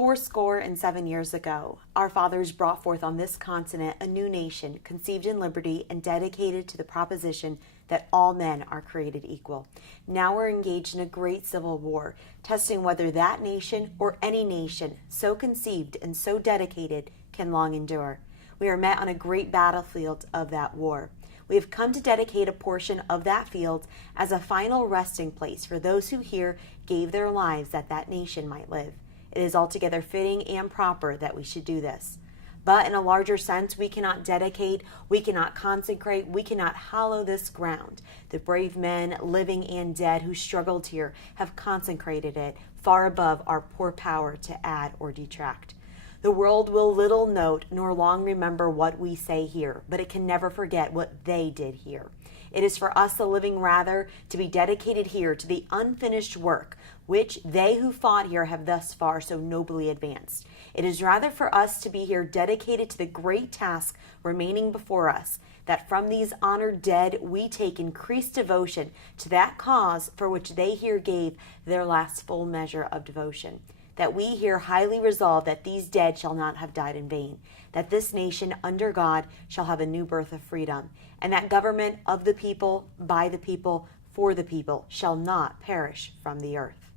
407 years ago, our fathers brought forth on this continent a new nation, conceived in liberty and dedicated to the proposition that all men are created equal. Now we're engaged in a great civil war, testing whether that nation or any nation so conceived and so dedicated can long endure. We are met on a great battlefield of that war. We have come to dedicate a portion of that field as a final resting place for those who here gave their lives that that nation might live. It is altogether fitting and proper that we should do this. But in a larger sense, we cannot dedicate, we cannot consecrate, we cannot hallow this ground. The brave men, living and dead, who struggled here have consecrated it far above our poor power to add or detract. The world will little note nor long remember what we say here, but it can never forget what they did here. It is for us, the living, rather, to be dedicated here to the unfinished work which they who fought here have thus far so nobly advanced. It is rather for us to be here dedicated to the great task remaining before us, that from these honored dead we take increased devotion to that cause for which they here gave their last full measure of devotion. That we here highly resolve that these dead shall not have died in vain, that this nation under God shall have a new birth of freedom, and that government of the people, by the people, for the people shall not perish from the earth.